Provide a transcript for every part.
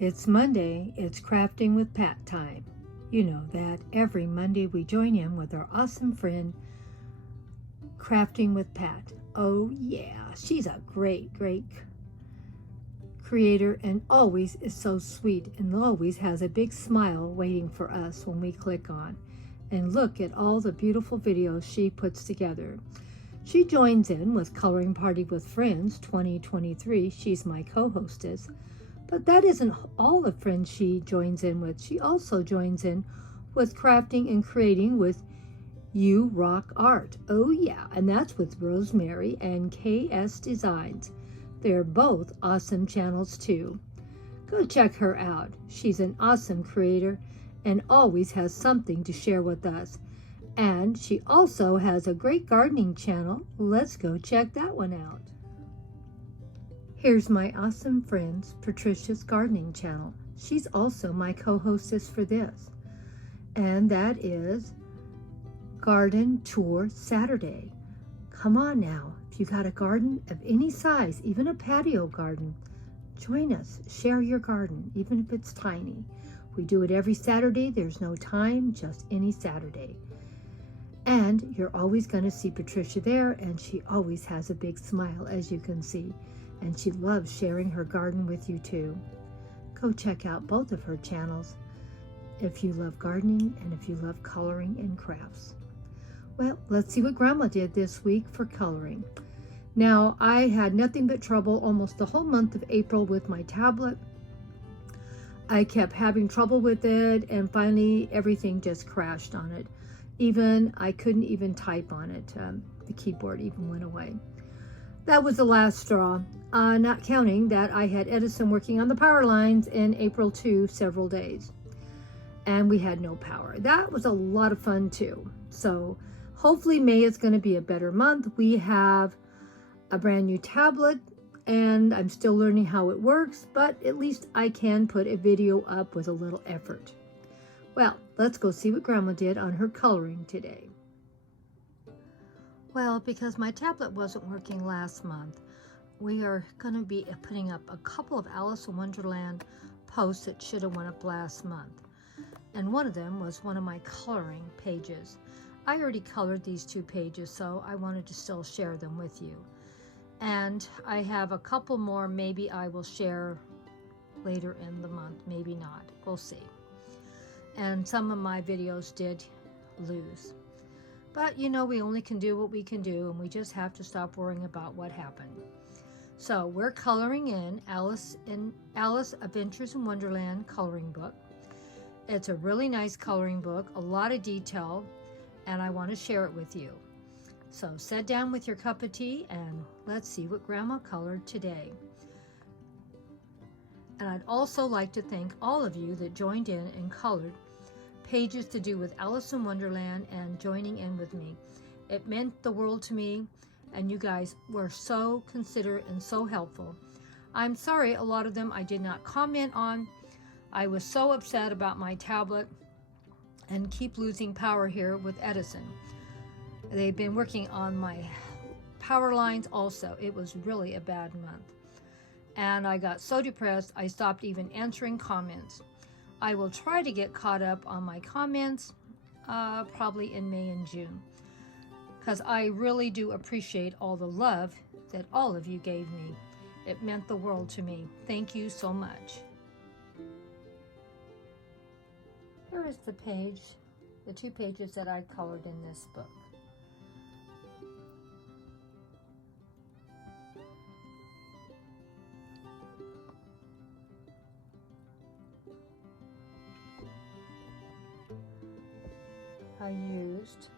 It's Monday, it's crafting with Pat time. You know that every Monday we join in with our awesome friend, Crafting with Pat. Oh, yeah, she's a great creator and always is so sweet and always has a big smile waiting for us when we click on. And look at all the beautiful videos she puts together. She joins in with Coloring Party with Friends 2023. She's my co-hostess. But that isn't all the friends she joins in with. She also joins in with crafting and creating with You Rock Art. Oh yeah, and that's with Rosemary and KS Designs. They're both awesome channels too. Go check her out. She's an awesome creator and always has something to share with us. And she also has a great gardening channel. Let's go check that one out. Here's my awesome friend's Patricia's gardening channel. She's also my co-hostess for this. And that is Garden Tour Saturday. Come on now, if you got a garden of any size, even a patio garden, join us, share your garden, even if it's tiny. We do it every Saturday. There's no time, just any Saturday. And you're always going to see Patricia there, and she always has a big smile, as you can see. And she loves sharing her garden with you too. Go check out both of her channels if you love gardening and if you love coloring and crafts. Well, let's see what Grandma did this week for coloring. Now, I had nothing but trouble almost the whole month of April with my tablet. I kept having trouble with it, and finally everything just crashed on it. I couldn't even type on it. The keyboard even went away. That was the last straw, not counting that I had Edison working on the power lines in April too, several days. And we had no power. That was a lot of fun too. So hopefully May is going to be a better month. We have a brand new tablet and I'm still learning how it works, but at least I can put a video up with a little effort. Well, let's go see what Grandma did on her coloring today. Well, because my tablet wasn't working last month, we are going to be putting up a couple of Alice in Wonderland posts that should have went up last month. And one of them was one of my coloring pages. I already colored these two pages, so I wanted to still share them with you. And I have a couple more maybe I will share later in the month, maybe not. We'll see. And some of my videos did lose. But you know, we only can do what we can do, and we just have to stop worrying about what happened. So we're coloring in Alice Adventures in Wonderland coloring book. It's a really nice coloring book, a lot of detail, and I want to share it with you. So sit down with your cup of tea and let's see what Grandma colored today. And I'd also like to thank all of you that joined in and colored pages to do with Alice in Wonderland and joining in with me. It meant the world to me, and you guys were so considerate and so helpful. I'm sorry a lot of them I did not comment on. I was so upset about my tablet and keep losing power here with Edison. They've been working on my power lines also. It was really a bad month. And I got so depressed, I stopped even answering comments. I will try to get caught up on my comments probably in May and June, because I really do appreciate all the love that all of you gave me. It meant the world to me. Thank you so much. Here is the page, the two pages that I colored in this book. I used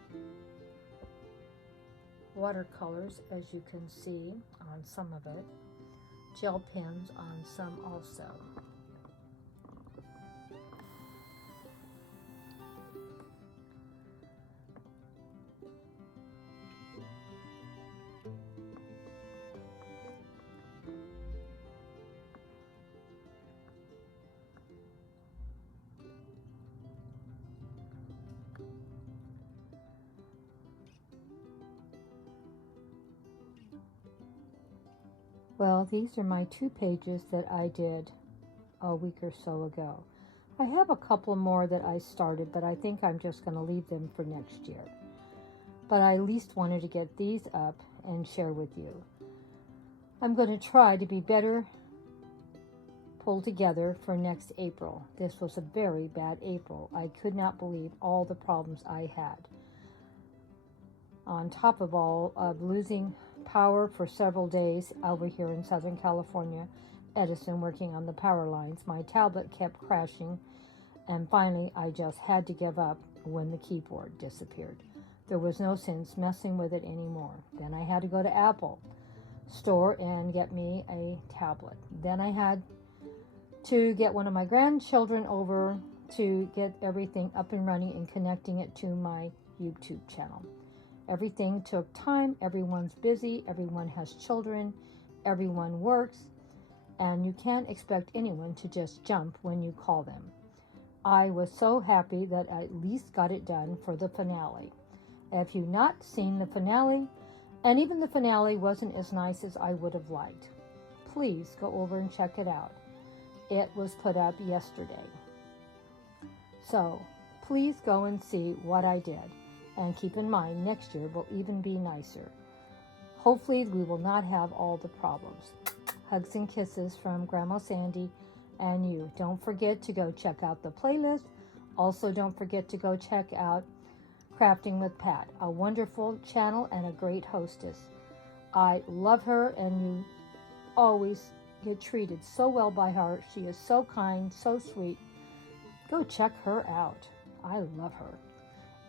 watercolors, as you can see, on some of it, gel pens on some also. Well, these are my two pages that I did a week or so ago. I have a couple more that I started, but I think I'm just going to leave them for next year. But I at least wanted to get these up and share with you. I'm going to try to be better pulled together for next April. This was a very bad April. I could not believe all the problems I had. On top of all of losing power for several days over here in Southern California, Edison working on the power lines, my tablet kept crashing, and finally I just had to give up when the keyboard disappeared. There was no sense messing with it anymore. Then I had to go to Apple store and get me a tablet. Then I had to get one of my grandchildren over to get everything up and running and connecting it to my YouTube channel. Everything took time. Everyone's busy. Everyone has children. Everyone works. And you can't expect anyone to just jump when you call them. I was so happy that I at least got it done for the finale. If you've not seen the finale, and even the finale wasn't as nice as I would have liked, please go over and check it out. It was put up yesterday. So please go and see what I did. And keep in mind, next year will even be nicer. Hopefully we will not have all the problems. Hugs and kisses from Grandma Sandy and you. Don't forget to go check out the playlist. Also, don't forget to go check out Crafting with Pat, a wonderful channel and a great hostess. I love her, and you always get treated so well by her. She is so kind, so sweet. Go check her out. I love her.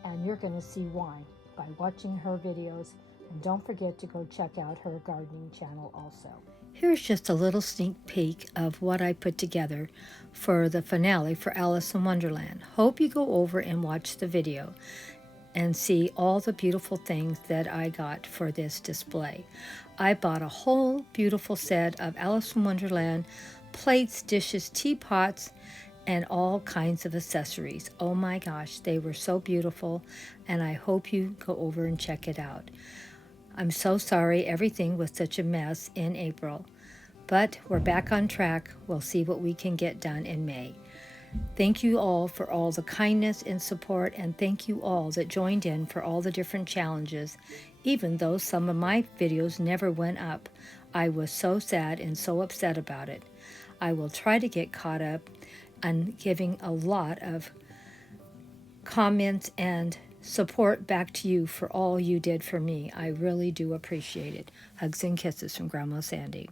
And you're going to see why by watching her videos. And don't forget to go check out her gardening channel also. Here's just a little sneak peek of what I put together for the finale for Alice in Wonderland. Hope you go over and watch the video and see all the beautiful things that I got for this display. I bought a whole beautiful set of Alice in Wonderland plates, dishes, teapots, and all kinds of accessories. Oh my gosh, they were so beautiful, and I hope you go over and check it out. I'm so sorry everything was such a mess in April, but we're back on track. We'll see what we can get done in May. Thank you all for all the kindness and support, and thank you all that joined in for all the different challenges. Even though some of my videos never went up, I was so sad and so upset about it. I will try to get caught up on giving a lot of comments and support back to you for all you did for me. I really do appreciate it. Hugs and kisses from Grandma Sandy.